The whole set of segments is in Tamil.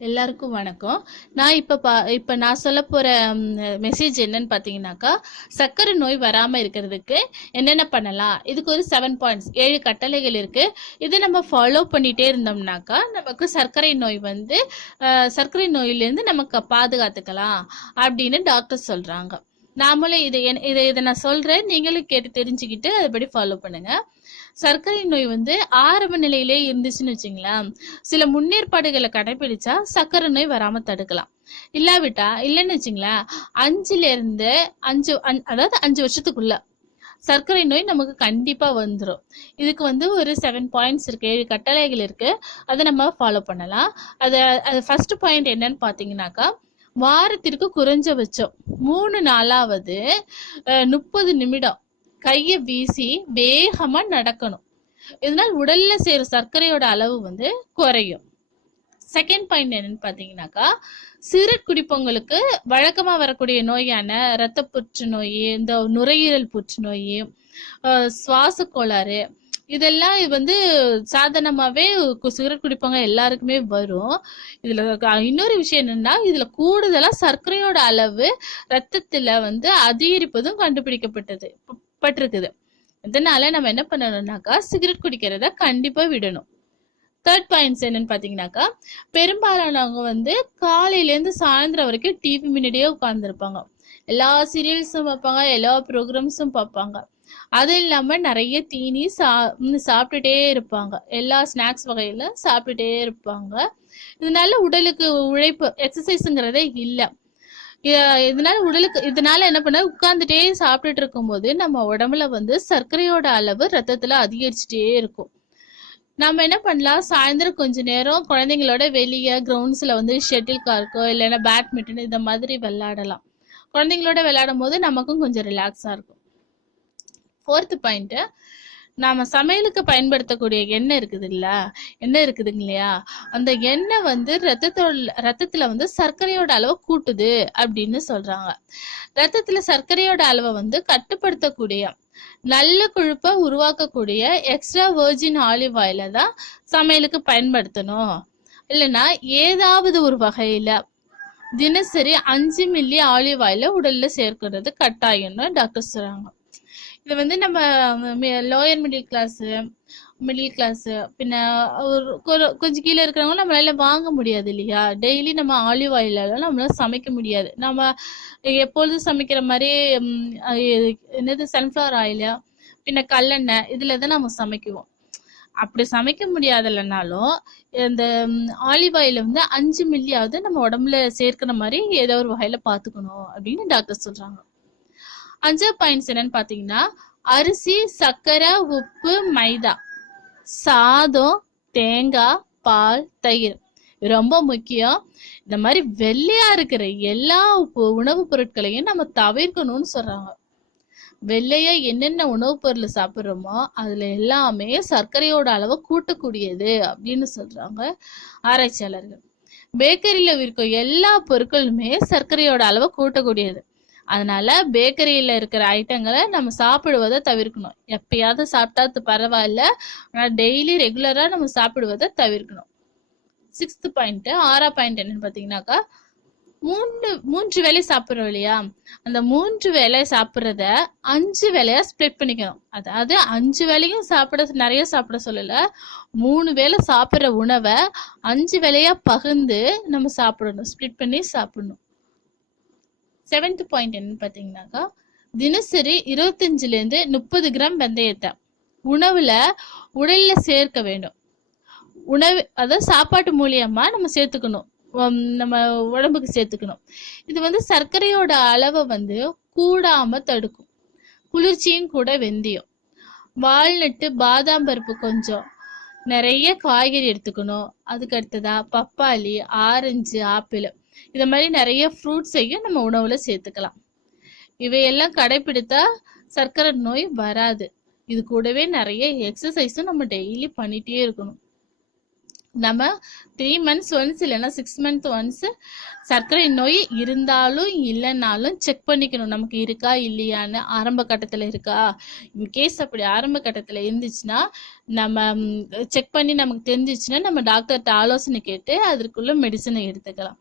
எல்லாருக்கும் வணக்கம். இப்ப நான் சொல்லப் போற மெசேஜ் என்னன்னு பார்த்தீங்கன்னாக்கா, சர்க்கரை நோய் வராம இருக்கிறதுக்கு என்னென்ன பண்ணலாம்? இதுக்கு ஒரு 7 பாயிண்ட்ஸ் 7 கட்டளைகள் இருக்கு. இதை நம்ம ஃபாலோ பண்ணிட்டே இருந்தோம்னாக்கா, நமக்கு சர்க்கரை நோயிலிருந்து நமக்கு பாதுகாத்துக்கலாம் அப்படின்னு டாக்டர் சொல்றாங்க. நாமளும் இதை நான் சொல்றேன். நீங்களும் கேட்டு தெரிஞ்சுக்கிட்டு அதுபடி ஃபாலோ பண்ணுங்க. சர்க்கரை நோய் ஆரம்ப நிலையிலே இருந்துச்சுன்னு வச்சுங்களேன், சில முன்னேற்பாடுகளை கடைபிடிச்சா சர்க்கரை நோய் வராம தடுக்கலாம். இல்லைன்னு வச்சுங்களேன், 5 வருஷத்துக்குள்ள சர்க்கரை நோய் நமக்கு கண்டிப்பா வந்துடும். இதுக்கு ஒரு 7 பாயிண்ட்ஸ் இருக்கு, 7 கட்டளைகள் இருக்கு. அதை நம்ம ஃபாலோ பண்ணலாம். அது ஃபர்ஸ்ட் பாயிண்ட் என்னன்னு பாத்தீங்கன்னாக்கா, வாரத்திற்கு குறைஞ்சபட்சம் 3 நாளாவது 30 நிமிடம் கைய வீசி வேகமா நடக்கணும். இதனால் உடல்ல சேர சர்க்கரையோட அளவு குறையும். செகண்ட் பாயிண்ட் என்னன்னு பாத்தீங்கன்னாக்கா, சிகரெட் குடிப்பவங்களுக்கு வழக்கமா வரக்கூடிய நோயான இரத்த புற்றுநோய், இந்த நுரையீரல் புற்றுநோய், சுவாச கோளாறு, இதெல்லாம் சாதாரணமாவே சிகரெட் குடிப்பவங்க எல்லாருக்குமே வரும். இதுல இன்னொரு விஷயம் என்னன்னா, இதுல கூடுதலா சர்க்கரையோட அளவு ரத்தத்துல அதிகரிப்பதும் கண்டுபிடிக்கப்பட்டிருக்குது. இதனால நம்ம என்ன பண்ணணும்னாக்கா, சிகரெட் குடிக்கிறத கண்டிப்பா விடணும். தேர்ட் பாயிண்ட்ஸ் என்னன்னு பாத்தீங்கன்னாக்கா, பெரும்பாலானவங்க காலையில இருந்து சாயந்தரம் வரைக்கும் டிவி முன்னாடியே உட்கார்ந்துருப்பாங்க. எல்லா சீரியல்ஸும் பார்ப்பாங்க, எல்லா ப்ரோக்ராம்ஸும் பார்ப்பாங்க. அது இல்லாம நிறைய தீனி சாப்பிட்டுட்டே இருப்பாங்க. எல்லா ஸ்நாக்ஸ் வகையில சாப்பிட்டுட்டே இருப்பாங்க. இதனால உடலுக்கு உழைப்பு, எக்ஸசைஸ்ங்கிறதே இல்லை. இதனால என்ன பண்ண, உட்கார்ந்துட்டே சாப்பிட்டுட்டு இருக்கும் போது நம்ம உடம்புல சர்க்கரையோட அளவு ரத்தத்துல அதிகரிச்சுட்டே இருக்கும். நம்ம என்ன பண்ணலாம், சாயந்தரம் கொஞ்ச நேரம் குழந்தைங்களோட வெளியே கிரவுண்ட்ஸ்ல ஷட்டில் கார்க்கோ இல்லைன்னா பேட்மிண்டன் இந்த மாதிரி விளையாடலாம். குழந்தைங்களோட விளையாடும் போது நமக்கும் கொஞ்சம் ரிலாக்ஸா இருக்கும். ஃபோர்த் பாயிண்ட், நாம சமையலுக்கு பயன்படுத்தக்கூடிய எண்ணெய் இருக்குதுங்க இல்லையா, அந்த எண்ணெய் ரத்தத்துல சர்க்கரையோட அளவை கூட்டுது அப்படின்னு சொல்றாங்க. ரத்தத்துல சர்க்கரையோட அளவை கட்டுப்படுத்தக்கூடிய, நல்ல கொழுப்பை உருவாக்கக்கூடிய எக்ஸ்ட்ரா வெர்ஜின் ஆலிவ் ஆயில தான் சமையலுக்கு பயன்படுத்தணும். இல்லைன்னா ஏதாவது ஒரு வகையில தினசரி 5 மில்லி ஆலிவ் ஆயில உடல்ல சேர்க்கிறது கட்டாயம்னு டாக்டர் சொல்றாங்க. இது நம்ம லோயர் மிடில் கிளாஸ் பின்ன கொஞ்சம் கீழே இருக்கிறவங்க நம்மளால வாங்க முடியாது இல்லையா. டெய்லி நம்ம ஆலிவ் ஆயிலால நம்மளால சமைக்க முடியாது. நம்ம எப்பொழுதும் சமைக்கிற மாதிரி சன்ஃப்ளவர் ஆயில பின்ன கல்லெண்ணெய் இதுலதான் நம்ம சமைக்குவோம். அப்படி சமைக்க முடியாதுலனாலும் இந்த ஆலிவ் ஆயில 5 மில்லியாவது நம்ம உடம்புல சேர்க்கிற மாதிரி ஏதோ ஒரு வகையில பாத்துக்கணும் அப்படின்னு டாக்டர் சொல்றாங்க. 5 பாயிண்ட்ஸ் என்னன்னு பாத்தீங்கன்னா, அரிசி, சர்க்கரை, உப்பு, மைதா, சாதம், தேங்காய் பால், தயிர் ரொம்ப முக்கியம். இந்த மாதிரி வெள்ளையா இருக்கிற எல்லா உணவுப் பொருட்களையும் நம்ம தவிர்க்கணும்னு சொல்றாங்க. வெள்ளையா என்னென்ன உணவுப் பொருள் சாப்பிட்றோமோ அதுல எல்லாமே சர்க்கரையோட அளவை கூட்டக்கூடியது அப்படின்னு சொல்றாங்க ஆராய்ச்சியாளர்கள். பேக்கரியில விற்கும் எல்லா பொருட்களுமே சர்க்கரையோட அளவை கூட்டக்கூடியது. அதனால பேக்கரியில இருக்கிற ஐட்டங்களை நம்ம சாப்பிடுவதை தவிர்க்கணும். எப்பயாவது சாப்பிட்டா பரவாயில்ல, ஆனா டெய்லி ரெகுலரா நம்ம சாப்பிடுவதை தவிர்க்கணும். 6th பாயிண்ட், 6ஆம் பாயிண்ட் என்னன்னு பாத்தீங்கன்னாக்கா, 3 வேளை சாப்பிடுறோம் இல்லையா, அந்த 3 வேளை சாப்பிடுறத 5 வேளையா ஸ்ப்ளிட் பண்ணிக்கணும். அதாவது 5 வேளையும் நிறைய சாப்பிட சொல்லல, 3 வேளை சாப்பிடுற உணவை 5 வேளையா பகிர்ந்து நம்ம சாப்பிடணும், ஸ்ப்ளிட் பண்ணி சாப்பிடணும். 7th பாயிண்ட் என்னன்னு பாத்தீங்கன்னாக்கா, தினசரி 25 இருந்து 30 கிராம் வெந்தயத்தை உடல்ல சேர்க்க வேண்டும். அதாவது சாப்பாட்டு மூலியமா நம்ம சேர்த்துக்கணும், நம்ம உடம்புக்கு சேர்த்துக்கணும். இது சர்க்கரையோட அளவை கூடாம தடுக்கும். குளிர்ச்சியும் கூட வெந்தயம், வால்நட்டு, பாதாம் பருப்பு, கொஞ்சம் நிறைய காய்கறி எடுத்துக்கணும். அதுக்கு அடுத்ததா பப்பாளி, ஆரஞ்சு, ஆப்பிள், இது மாதிரி நிறைய ஃப்ரூட்ஸையும் நம்ம உணவுல சேர்த்துக்கலாம். இவையெல்லாம் கடைபிடித்தா சர்க்கரை நோய் வராது. இது கூடவே நிறைய எக்ஸசைஸும் நம்ம டெய்லி பண்ணிட்டே இருக்கணும். நம்ம 3 months ஒன்ஸ் இல்லைன்னா 6 months ஒன்ஸ் சர்க்கரை நோய் இருந்தாலும் இல்லைனாலும் செக் பண்ணிக்கணும், நமக்கு இருக்கா இல்லையான்னு. ஆரம்ப கட்டத்தில் இருக்கா, இன்கேஸ் அப்படி ஆரம்ப கட்டத்தில் இருந்துச்சுன்னா நம்ம செக் பண்ணி நமக்கு தெரிஞ்சிச்சுன்னா நம்ம டாக்டர்கிட்ட ஆலோசனை கேட்டு அதற்குள்ள மெடிசனை எடுத்துக்கலாம்.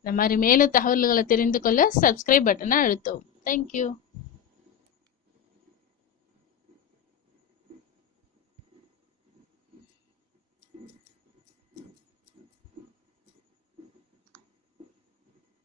இந்த மாதிரி மேலும் தகவல்களை தெரிந்து கொள்ள சப்ஸ்கிரைப் பட்டனை அழுத்தவும். தேங்க்யூ.